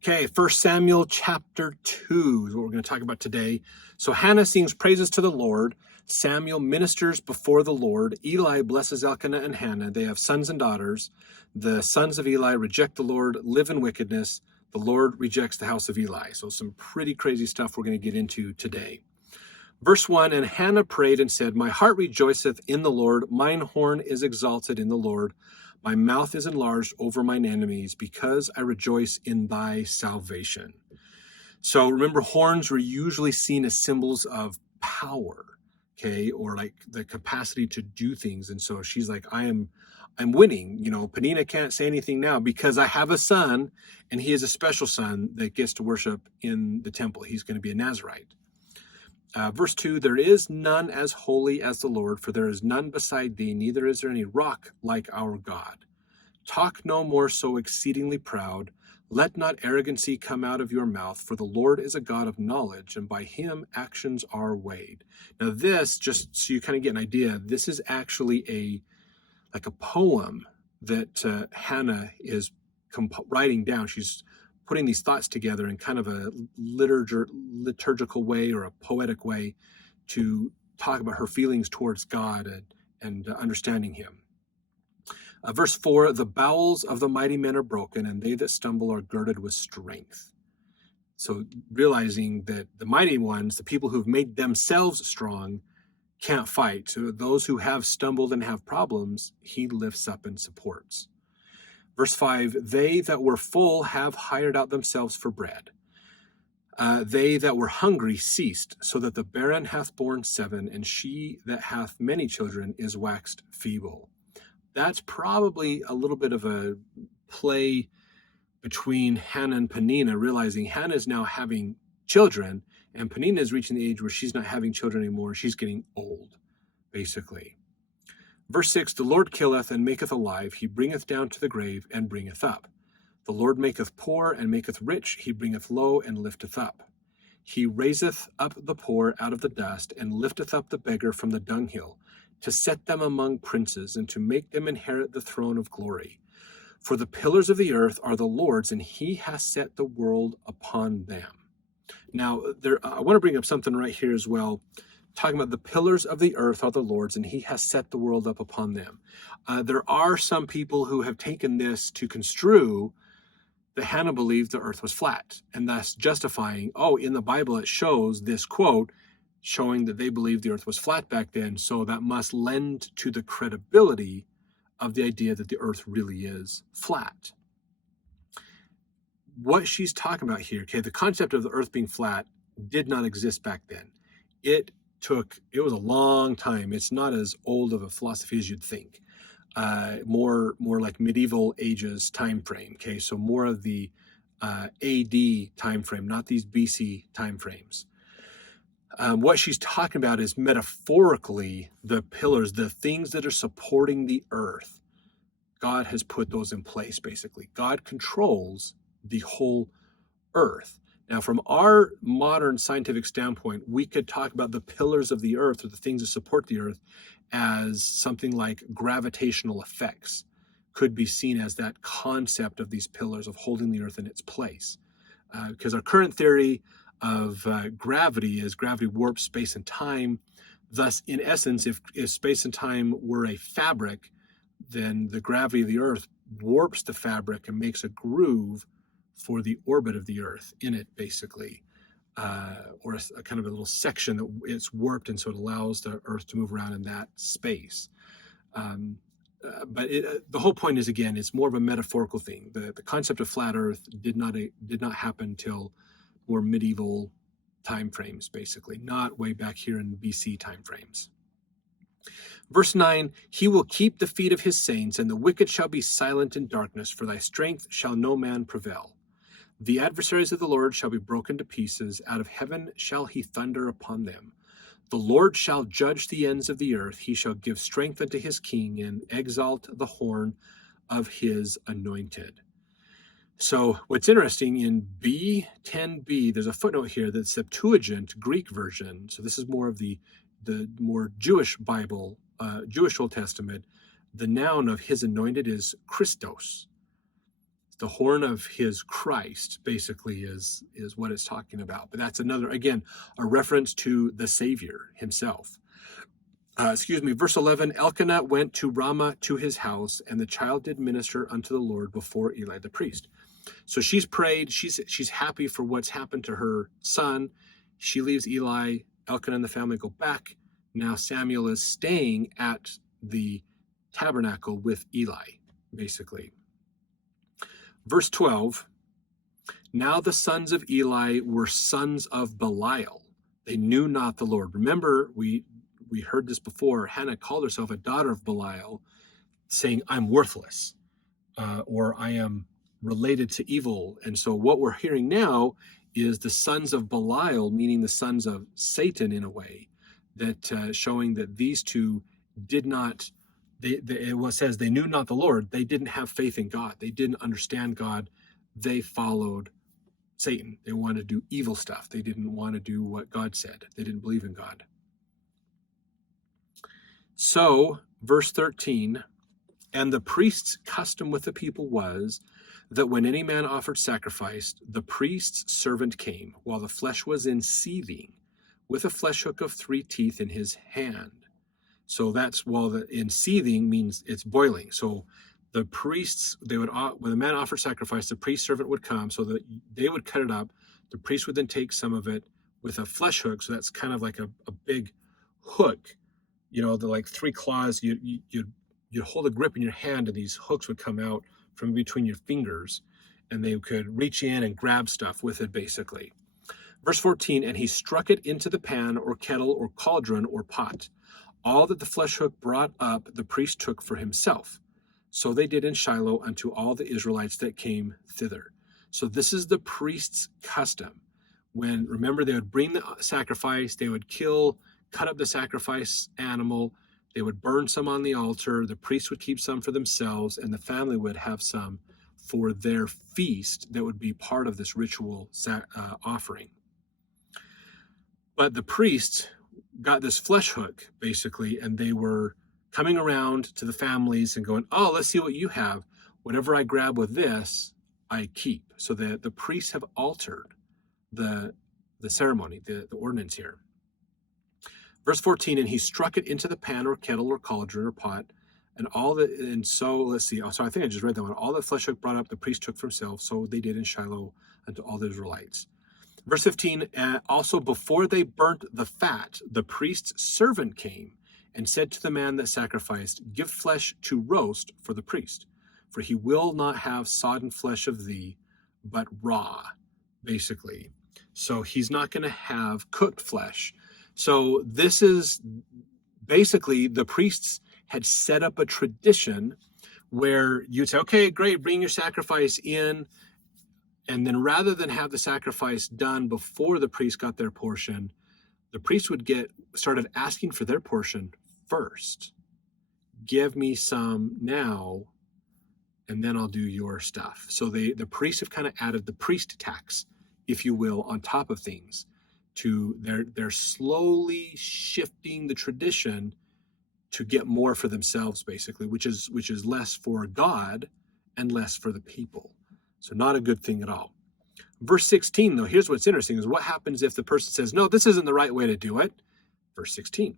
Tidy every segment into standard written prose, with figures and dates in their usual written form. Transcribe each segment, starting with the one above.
Okay, 1 Samuel chapter 2 is what we're going to talk about today. So Hannah sings praises to the Lord. Samuel ministers before the Lord. Eli blesses Elkanah and Hannah. They have sons and daughters. The sons of Eli reject the Lord, live in wickedness. The Lord rejects the house of Eli. So some pretty crazy stuff we're going to get into today. Verse 1, and Hannah prayed and said, my heart rejoiceth in the Lord. Mine horn is exalted in the Lord. My mouth is enlarged over mine enemies, because I rejoice in thy salvation. So remember, horns were usually seen as symbols of power, okay, or like the capacity to do things. And so she's like, I'm winning. You know, Peninnah can't say anything now because I have a son, and he is a special son that gets to worship in the temple. He's going to be a Nazirite. Verse 2, there is none as holy as the Lord, for there is none beside thee, neither is there any rock like our God. Talk no more so exceedingly proud. Let not arrogancy come out of your mouth, for the Lord is a God of knowledge, and by him actions are weighed. Now this, just so you kind of get an idea, this is actually a poem that Hannah is writing down. She's putting these thoughts together in kind of a liturgical way or a poetic way to talk about her feelings towards God and understanding him. Verse 4, the bowels of the mighty men are broken, and they that stumble are girded with strength. So realizing that the mighty ones, the people who've made themselves strong, can't fight. So those who have stumbled and have problems, he lifts up and supports. Verse 5, they that were full have hired out themselves for bread. They that were hungry ceased, so that the barren hath borne 7, and she that hath many children is waxed feeble. That's probably a little bit of a play between Hannah and Peninnah, realizing Hannah is now having children, and Peninnah is reaching the age where she's not having children anymore. She's getting old, basically. Verse 6, the Lord killeth and maketh alive. He bringeth down to the grave and bringeth up. The Lord maketh poor and maketh rich. He bringeth low and lifteth up. He raiseth up the poor out of the dust and lifteth up the beggar from the dunghill, to set them among princes and to make them inherit the throne of glory. For the pillars of the earth are the Lord's, and he has set the world upon them. Now, I want to bring up something right here as well, talking about the pillars of the earth are the Lord's, and he has set the world up upon them. There are some people who have taken this to construe that Hannah believed the earth was flat, and thus justifying, in the Bible it shows this quote, showing that they believed the earth was flat back then, so that must lend to the credibility of the idea that the earth really is flat. What she's talking about here, okay, the concept of the earth being flat did not exist back then. It was a long time. It's not as old of a philosophy as you'd think. More like medieval ages time frame, okay, so more of the AD time frame, not these BC time frames. What she's talking about is metaphorically the pillars, the things that are supporting the earth. God has put those in place, basically. God controls the whole earth. Now, from our modern scientific standpoint, we could talk about the pillars of the earth, or the things that support the earth, as something like gravitational effects could be seen as that concept of these pillars of holding the earth in its place. Because our current theory of gravity is gravity warps space and time. Thus, in essence, if space and time were a fabric, then the gravity of the earth warps the fabric and makes a groove for the orbit of the earth in it, basically, or a kind of a little section that it's warped, and so it allows the earth to move around in that space. But the whole point is, again, it's more of a metaphorical thing. The concept of flat earth did not happen till more medieval time frames, basically, not way back here in BC time frames. Verse 9, he will keep the feet of his saints, and the wicked shall be silent in darkness, for thy strength shall no man prevail. The adversaries of the Lord shall be broken to pieces. Out of heaven shall he thunder upon them. The Lord shall judge the ends of the earth. He shall give strength unto his king, and exalt the horn of his anointed. So what's interesting, in B10b, there's a footnote here, that Septuagint Greek version, so this is more of the more Jewish Bible, Jewish Old Testament, the noun of his anointed is Christos. the horn of his Christ, basically, is what it's talking about. But that's another, again, a reference to the Savior himself. Verse 11, Elkanah went to Ramah to his house, and the child did minister unto the Lord before Eli the priest. So she's prayed. She's happy for what's happened to her son. She leaves Eli. Elkanah and the family go back. Now Samuel is staying at the tabernacle with Eli, basically. Verse 12, now the sons of Eli were sons of Belial. They knew not the Lord. Remember, we heard this before. Hannah called herself a daughter of Belial, saying, I'm worthless, or I am related to evil. And so what we're hearing now is the sons of Belial, meaning the sons of Satan in a way, that showing that these two did not, it says they knew not the Lord. They didn't have faith in God. They didn't understand God. They followed Satan. They wanted to do evil stuff. They didn't want to do what God said. They didn't believe in God. So, verse 13, and the priest's custom with the people was that when any man offered sacrifice, the priest's servant came, while the flesh was in seething, with a flesh hook of 3 teeth in his hand. So that's, in seething means it's boiling. So the priests, when the man offered sacrifice, the priest servant would come, so that they would cut it up. The priest would then take some of it with a flesh hook. So that's kind of like a big hook, the like 3 claws. You'd hold a grip in your hand, and these hooks would come out from between your fingers, and they could reach in and grab stuff with it, basically. Verse 14, and he struck it into the pan or kettle or cauldron or pot. All that the flesh hook brought up, the priest took for himself. So they did in Shiloh unto all the Israelites that came thither. So this is the priest's custom. Remember, they would bring the sacrifice, they would cut up the sacrifice animal, they would burn some on the altar, the priest would keep some for themselves, and the family would have some for their feast that would be part of this ritual offering. But the priests got this flesh hook, basically, and they were coming around to the families and going, oh, let's see what you have. Whatever I grab with this, I keep. So the priests have altered the ceremony, the ordinance here. Verse 14, and he struck it into the pan or kettle or cauldron or pot, let's see. Oh, so I think I just read that one. All that flesh hook brought up, the priest took for himself. So they did in Shiloh unto all the Israelites. Verse 15, also before they burnt the fat, the priest's servant came and said to the man that sacrificed, give flesh to roast for the priest, for he will not have sodden flesh of thee, but raw, basically. So he's not going to have cooked flesh. So this is basically, the priests had set up a tradition where you'd say, okay, great, bring your sacrifice in. And then rather than have the sacrifice done before the priest got their portion, the priest would started asking for their portion first. Give me some now, and then I'll do your stuff. So the priests have kind of added the priest tax, if you will, on top of things. They're slowly shifting the tradition to get more for themselves, basically, which is less for God and less for the people. So not a good thing at all. Verse 16, though, here's what's interesting, is what happens if the person says, no, this isn't the right way to do it. Verse 16,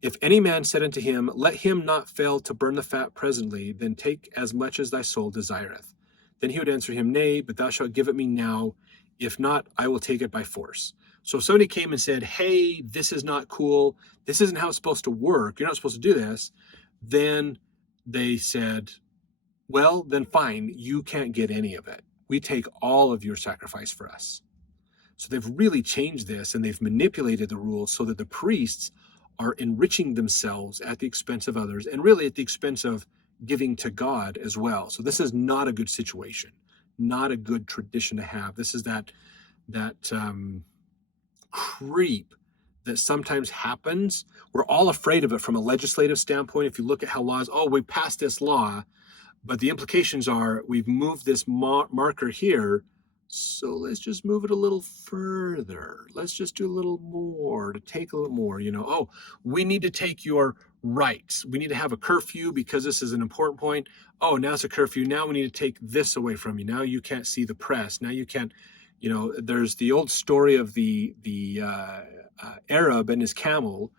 if any man said unto him, let him not fail to burn the fat presently, then take as much as thy soul desireth. Then he would answer him, nay, but thou shalt give it me now. If not, I will take it by force. So if somebody came and said, hey, this is not cool, this isn't how it's supposed to work, you're not supposed to do this, then they said, well, then fine, you can't get any of it. We take all of your sacrifice for us. So they've really changed this, and they've manipulated the rules so that the priests are enriching themselves at the expense of others, and really at the expense of giving to God as well. So this is not a good situation, not a good tradition to have. This is that creep that sometimes happens. We're all afraid of it from a legislative standpoint. If you look at how laws, we passed this law, but the implications are we've moved this marker here, so let's just move it a little further. Let's just do a little more, to take a little more, we need to take your Right. We need to have a curfew because this is an important point. Oh, now it's a curfew. Now we need to take this away from you. Now you can't see the press. Now you can't, there's the old story of the Arab and his camel,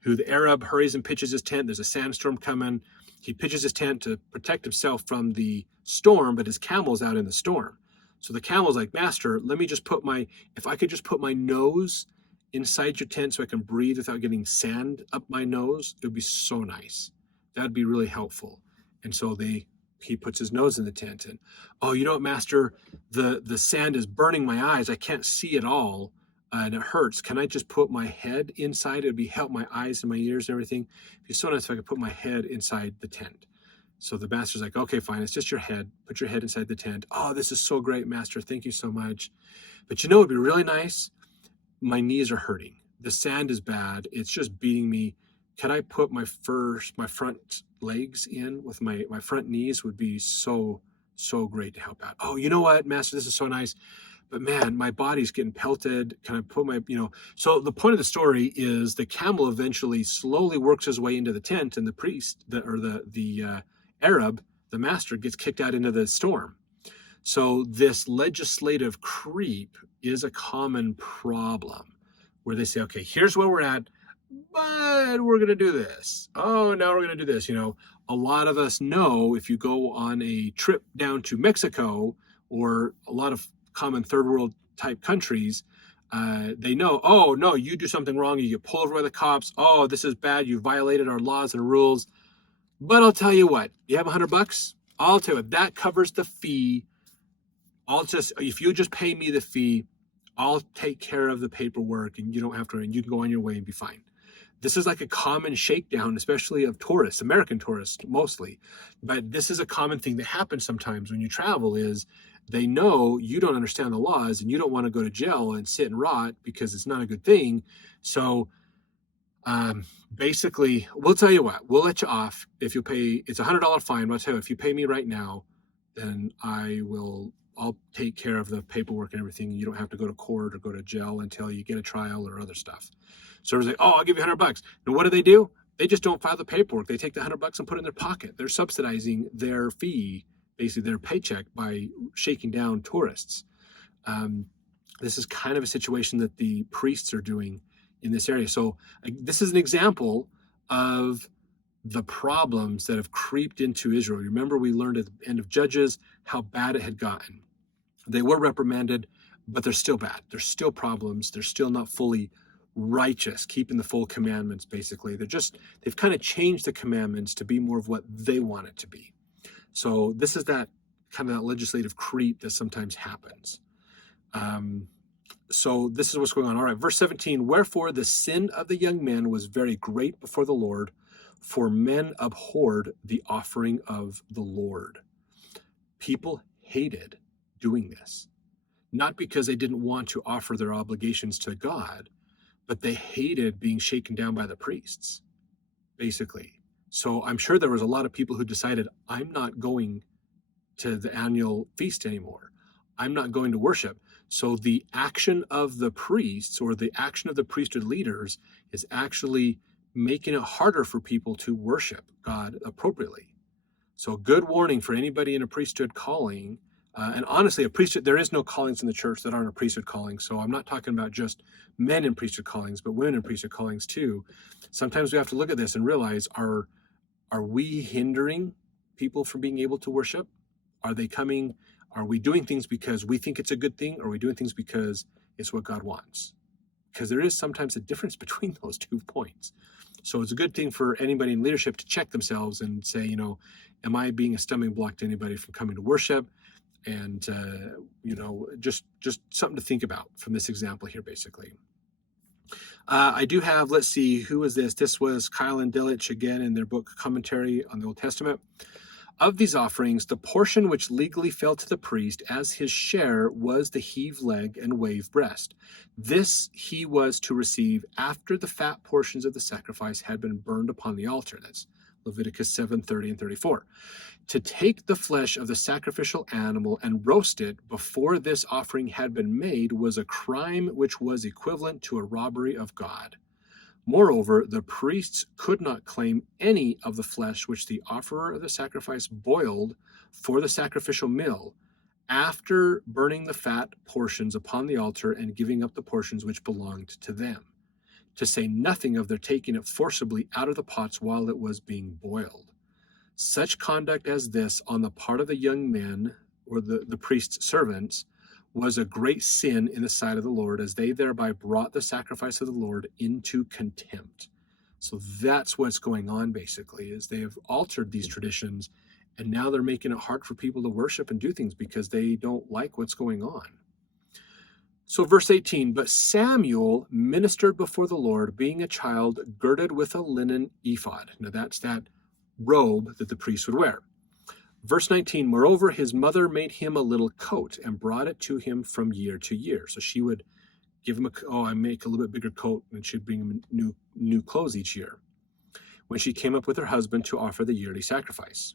who the Arab hurries and pitches his tent. There's a sandstorm coming. He pitches his tent to protect himself from the storm, but his camel's out in the storm. So the camel's like, Master, if I could just put my nose inside your tent so I can breathe without getting sand up my nose, it would be so nice. That'd be really helpful. And so he puts his nose in the tent and, oh, you know what, Master, the sand is burning my eyes. I can't see at all. And it hurts. Can I just put my head inside? It would help my eyes and my ears and everything. It'd be so nice if I could put my head inside the tent. So the master's like, okay, fine. It's just your head. Put your head inside the tent. Oh, this is so great, Master. Thank you so much. But it'd be really nice. My knees are hurting. The sand is bad. It's just beating me. Can I put my front legs in with my front knees? Would be so great to help out. Oh, you know what, Master? This is so nice. But man, my body's getting pelted. Can I put So the point of the story is the camel eventually slowly works his way into the tent, and the priest, the Arab, the master, gets kicked out into the storm. So this legislative creep is a common problem where they say, okay, here's where we're at, but we're going to do this. Oh, now we're going to do this. A lot of us know if you go on a trip down to Mexico or a lot of common third world type countries, they know, oh no, you do something wrong, you get pulled over by the cops. Oh, this is bad. You violated our laws and rules. But I'll tell you what, you have $100. I'll tell you what, that covers the fee. If you just pay me the fee, I'll take care of the paperwork and you don't have to, and you can go on your way and be fine. This is like a common shakedown, especially of tourists, American tourists mostly. But this is a common thing that happens sometimes when you travel is they know you don't understand the laws and you don't want to go to jail and sit and rot because it's not a good thing. So basically, we'll tell you what, we'll let you off if you pay. It's $100 fine. But I'll tell you, if you pay me right now, then I'll take care of the paperwork and everything. You don't have to go to court or go to jail until you get a trial or other stuff. So it's like, oh, I'll give you $100. And what do? They just don't file the paperwork. They take the $100 and put it in their pocket. They're subsidizing their fee, basically their paycheck, by shaking down tourists. This is kind of a situation that the priests are doing in this area. So this is an example of the problems that have creeped into Israel. Remember, we learned at the end of Judges how bad it had gotten. They were reprimanded, but they're still bad. There's still problems. They're still not fully righteous, keeping the full commandments, basically. They've kind of changed the commandments to be more of what they want it to be. So this is that kind of that legislative creep that sometimes happens. So this is what's going on. All right, verse 17, wherefore the sin of the young men was very great before the Lord, for men abhorred the offering of the Lord. People hated doing this, not because they didn't want to offer their obligations to God, but they hated being shaken down by the priests, basically. So I'm sure there was a lot of people who decided, I'm not going to the annual feast anymore. I'm not going to worship. So the action of the priests or the action of the priesthood leaders is actually making it harder for people to worship God appropriately. So good warning for anybody in a priesthood calling. And honestly, there is no callings in the church that aren't a priesthood calling. So I'm not talking about just men in priesthood callings, but women in priesthood callings too. Sometimes we have to look at this and realize, are we hindering people from being able to worship? Are we doing things because we think it's a good thing? Or are we doing things because it's what God wants? Because there is sometimes a difference between those 2 points. So it's a good thing for anybody in leadership to check themselves and say, am I being a stumbling block to anybody from coming to worship? And, just something to think about from this example here, basically. I do have, let's see, who was this? This was Keil and Delitzsch again in their book Commentary on the Old Testament. Of these offerings, the portion which legally fell to the priest as his share was the heave-leg and wave breast. This he was to receive after the fat portions of the sacrifice had been burned upon the altar. That's Leviticus 7:30 and 34. To take the flesh of the sacrificial animal and roast it before this offering had been made was a crime which was equivalent to a robbery of God. Moreover, the priests could not claim any of the flesh which the offerer of the sacrifice boiled for the sacrificial meal, after burning the fat portions upon the altar and giving up the portions which belonged to them, to say nothing of their taking it forcibly out of the pots while it was being boiled. Such conduct as this on the part of the young men, or the priest's servants, was a great sin in the sight of the Lord, as they thereby brought the sacrifice of the Lord into contempt. So that's what's going on, basically, is they have altered these traditions, and now they're making it hard for people to worship and do things because they don't like what's going on. So verse 18, but Samuel ministered before the Lord, being a child, girded with a linen ephod. Now that's that robe that the priest would wear. Verse 19, moreover, his mother made him a little coat and brought it to him from year to year. So she would give him I make a little bit bigger coat, and she'd bring him new clothes each year when she came up with her husband to offer the yearly sacrifice.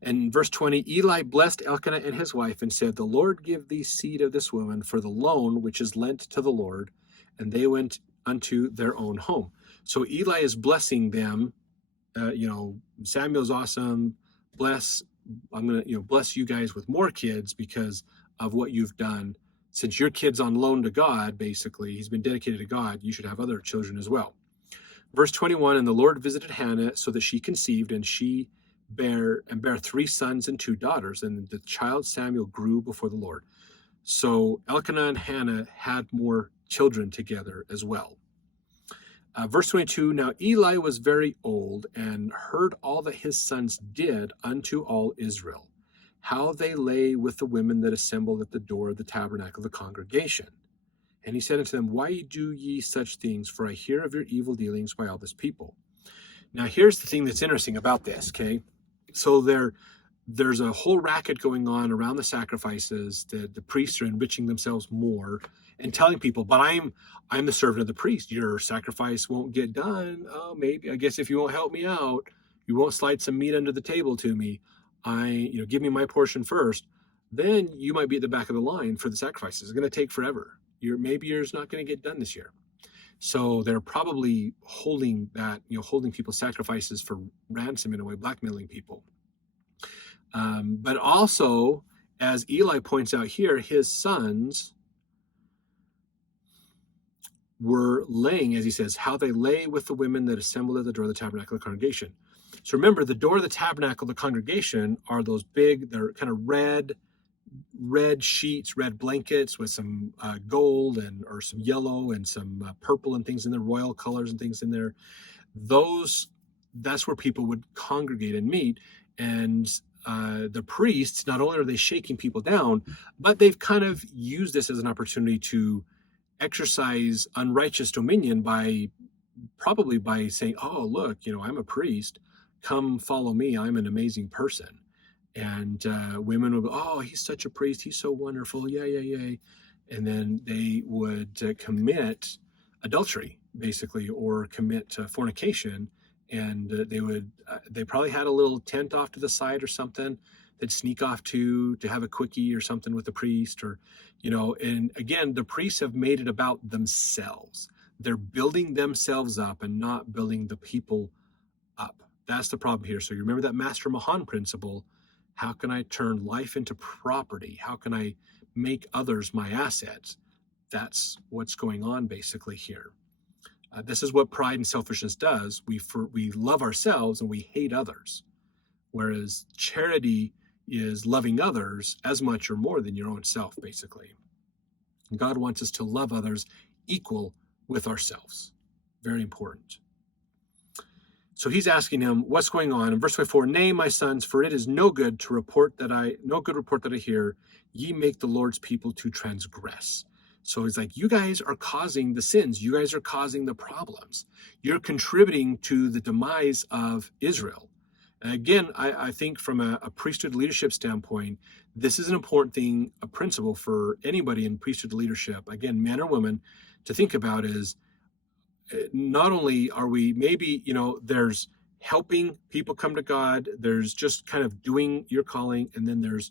And verse 20, Eli blessed Elkanah and his wife and said, the Lord give thee seed of this woman for the loan which is lent to the Lord. And they went unto their own home. So Eli is blessing them. Samuel's awesome. I'm going to bless you guys with more kids because of what you've done. Since your kid's on loan to God, basically, he's been dedicated to God, you should have other children as well. Verse 21, and the Lord visited Hannah so that she conceived, and she bare 3 sons and 2 daughters, and the child Samuel grew before the Lord. So Elkanah and Hannah had more children together as well. Verse 22, now Eli was very old and heard all that his sons did unto all Israel, how they lay with the women that assembled at the door of the tabernacle of the congregation. And he said unto them, why do ye such things? For I hear of your evil dealings by all this people. Now here's the thing that's interesting about this, okay? So there's a whole racket going on around the sacrifices. The priests are enriching themselves more and telling people, but I'm the servant of the priest. Your sacrifice won't get done. Oh, maybe, I guess if you won't help me out, you won't slide some meat under the table to me. Give me my portion first. Then you might be at the back of the line for the sacrifices. It's going to take forever. Maybe yours not going to get done this year. So they're probably holding people's sacrifices for ransom in a way, blackmailing people. But also, as Eli points out here, his sons were laying, as he says, how they lay with the women that assembled at the door of the tabernacle of the congregation. So remember, the door of the tabernacle of the congregation are those big, they're kind of red sheets, red blankets with some gold or some yellow and some purple and things in there, royal colors and things in there. That's where people would congregate and meet. And the priests, not only are they shaking people down, but they've kind of used this as an opportunity to exercise unrighteous dominion probably by saying, oh, look, I'm a priest. Come follow me. I'm an amazing person. And women would go, oh, he's such a priest. He's so wonderful. Yay. And then they would commit adultery, basically, or commit fornication. And they probably had a little tent off to the side or something. They'd sneak off to have a quickie or something with the priest, and again, the priests have made it about themselves. They're building themselves up and not building the people up. That's the problem here. So you remember that Master Mahan principle. How can I turn life into property? How can I make others my assets? That's what's going on basically here. This is what pride and selfishness does. We love ourselves and we hate others, whereas charity is loving others as much or more than your own self, basically. And God wants us to love others equal with ourselves. Very important. So he's asking him, what's going on? In verse 24, nay, my sons, for it is no good report that I hear. Ye make the Lord's people to transgress. So he's like, you guys are causing the sins. You guys are causing the problems. You're contributing to the demise of Israel. And again, I think from a priesthood leadership standpoint, this is an important thing, a principle for anybody in priesthood leadership, again, man or woman, to think about is not only are we there's helping people come to God, there's just kind of doing your calling, and then there's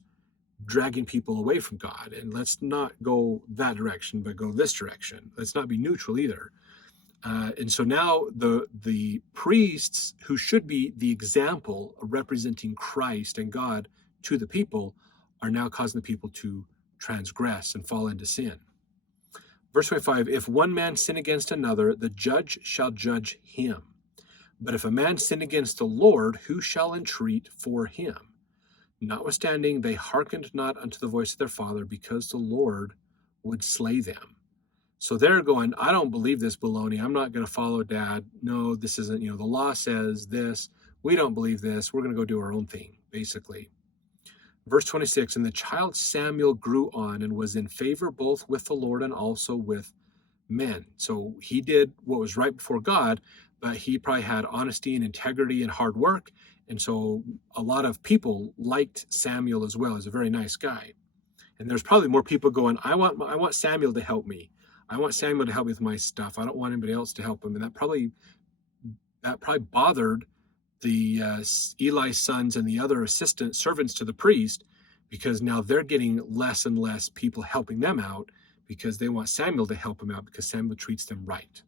dragging people away from God. And let's not go that direction, but go this direction. Let's not be neutral either. And so now the priests, who should be the example representing Christ and God to the people, are now causing the people to transgress and fall into sin. Verse 25, if one man sin against another, the judge shall judge him. But if a man sin against the Lord, who shall entreat for him? Notwithstanding, they hearkened not unto the voice of their father, because the Lord would slay them. So they're going, I don't believe this baloney. I'm not going to follow dad. No, this isn't, the law says this. We don't believe this. We're going to go do our own thing, basically. Verse 26, and the child Samuel grew on and was in favor both with the Lord and also with men. So he did what was right before God, but he probably had honesty and integrity and hard work. And so a lot of people liked Samuel as well. He's a very nice guy. And there's probably more people going, I want Samuel to help me. I want Samuel to help me with my stuff. I don't want anybody else to help him. And that probably bothered the Eli's sons and the other assistant servants to the priest, because now they're getting less and less people helping them out, because they want Samuel to help them out, because Samuel treats them right.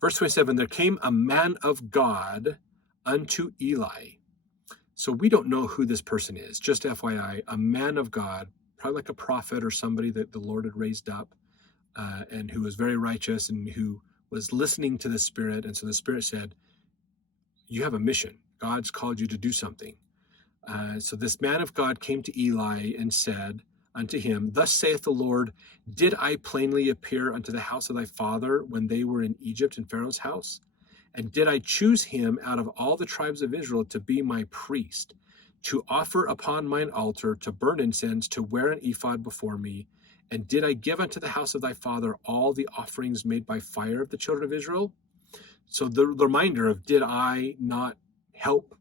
Verse 27, there came a man of God unto Eli. So we don't know who this person is. Just FYI, a man of God, probably like a prophet or somebody that the Lord had raised up, and who was very righteous and who was listening to the Spirit. And so the Spirit said, you have a mission. God's called you to do something. So this man of God came to Eli and said unto him, thus saith the Lord, did I plainly appear unto the house of thy father when they were in Egypt in Pharaoh's house? And did I choose him out of all the tribes of Israel to be my priest, to offer upon mine altar, to burn incense, to wear an ephod before me? And did I give unto the house of thy father all the offerings made by fire of the children of Israel? So the reminder of, did I not help?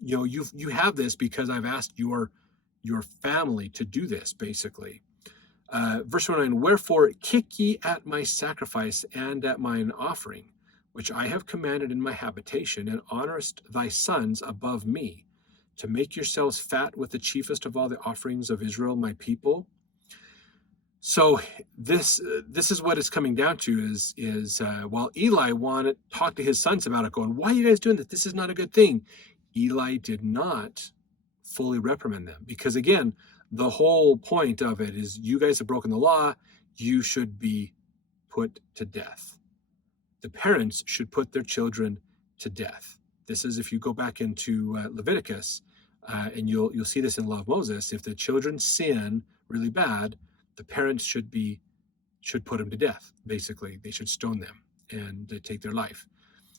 You have this because I've asked your family to do this, basically. Verse 29, wherefore kick ye at my sacrifice and at mine offering, which I have commanded in my habitation, and honorest thy sons above me, to make yourselves fat with the chiefest of all the offerings of Israel, my people. So this is what it's coming down to is while Eli wanted to talk to his sons about it, going, why are you guys doing this? This is not a good thing. Eli did not fully reprimand them, because again, the whole point of it is, you guys have broken the law. You should be put to death. The parents should put their children to death. This is, if you go back into Leviticus, and you'll see this in the law of Moses, if the children sin really bad, the parents should put them to death. Basically, they should stone them and take their life.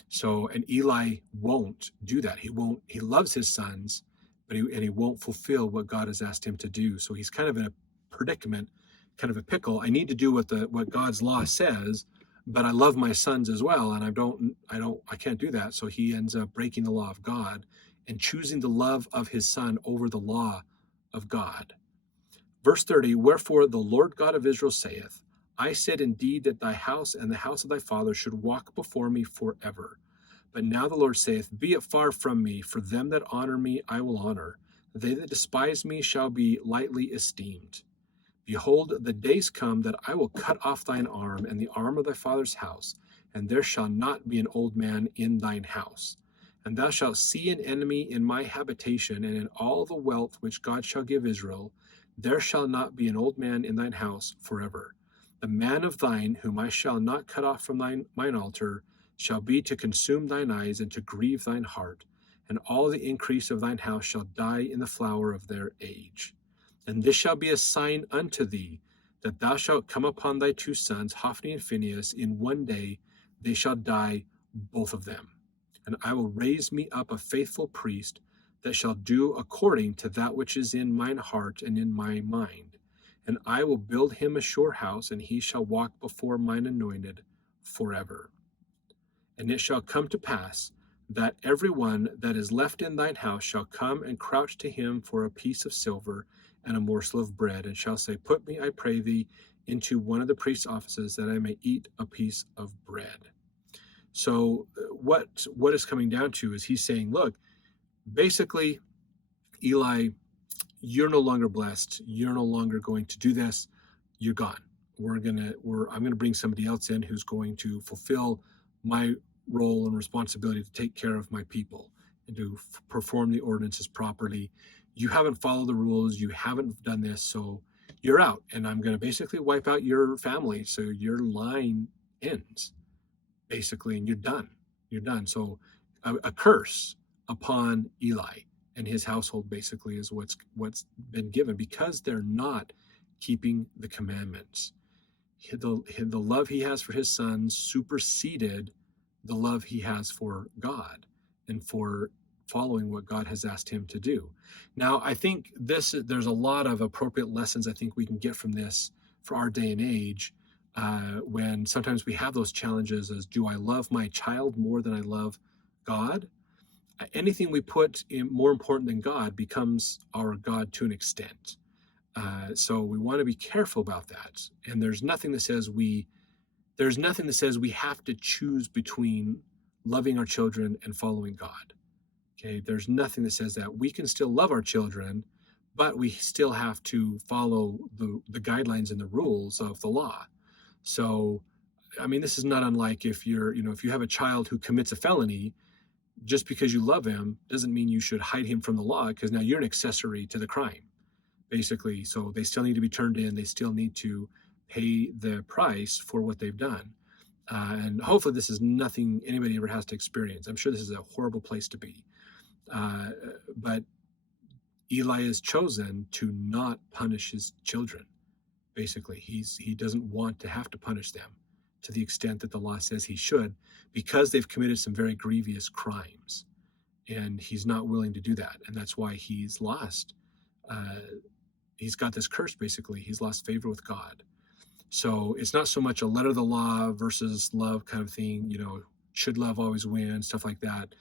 So, and Eli won't do that. He loves his sons, but he won't fulfill what God has asked him to do. So he's kind of in a predicament, kind of a pickle. I need to do what God's law says, but I love my sons as well, and I can't do that. So he ends up breaking the law of God and choosing the love of his son over the law of God. Verse 30, wherefore the Lord God of Israel saith, I said indeed that thy house and the house of thy father should walk before me forever. But now the Lord saith, be it far from me, for them that honor me I will honor. They that despise me shall be lightly esteemed. Behold, the days come that I will cut off thine arm and the arm of thy father's house, and there shall not be an old man in thine house. And thou shalt see an enemy in my habitation, and in all the wealth which God shall give Israel, there shall not be an old man in thine house forever. The man of thine, whom I shall not cut off from mine altar, shall be to consume thine eyes and to grieve thine heart, and all the increase of thine house shall die in the flower of their age. And this shall be a sign unto thee, that thou shalt come upon thy two sons, Hophni and Phinehas, in one day they shall die, both of them. And I will raise me up a faithful priest, that shall do according to that which is in mine heart and in my mind. And I will build him a sure house, and he shall walk before mine anointed forever. And it shall come to pass, that every one that is left in thine house shall come and crouch to him for a piece of silver and a morsel of bread, and shall say, put me, I pray thee, into one of the priest's offices, that I may eat a piece of bread. So what is coming down to is, he's saying, look, basically, Eli, you're no longer blessed. You're no longer going to do this. You're gone. I'm gonna bring somebody else in who's going to fulfill my role and responsibility to take care of my people and to perform the ordinances properly. You haven't followed the rules, you haven't done this, so you're out, and I'm going to basically wipe out your family, so your line ends basically, and you're done. So a curse upon Eli and his household basically is what's been given, because they're not keeping the commandments. The love he has for his sons superseded the love he has for God and for following what God has asked him to do. Now, I think there's a lot of appropriate lessons I think we can get from this for our day and age, when sometimes we have those challenges as, do I love my child more than I love God? Anything we put in more important than God becomes our God to an extent. So we want to be careful about that. And there's nothing that says we have to choose between loving our children and following God. Okay, there's nothing that says that. We can still love our children, but we still have to follow the guidelines and the rules of the law. So, I mean, this is not unlike if if you have a child who commits a felony, just because you love him doesn't mean you should hide him from the law, because now you're an accessory to the crime, basically. So they still need to be turned in. They still need to pay the price for what they've done. And hopefully this is nothing anybody ever has to experience. I'm sure this is a horrible place to be. But Eli is chosen to not punish his children. Basically, he doesn't want to have to punish them to the extent that the law says he should, because they've committed some very grievous crimes, and he's not willing to do that, and that's why he's lost. He's got this curse. Basically, he's lost favor with God. So it's not so much a letter of the law versus love kind of thing. Should love always win? Stuff like that.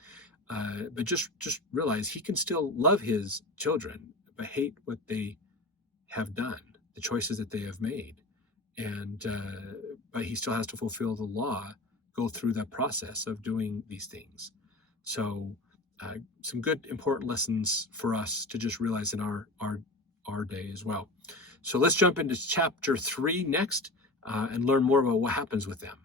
But just realize he can still love his children, but hate what they have done, the choices that they have made. And but he still has to fulfill the law, go through that process of doing these things. So some good important lessons for us to just realize in our day as well. So let's jump into chapter 3 next, and learn more about what happens with them.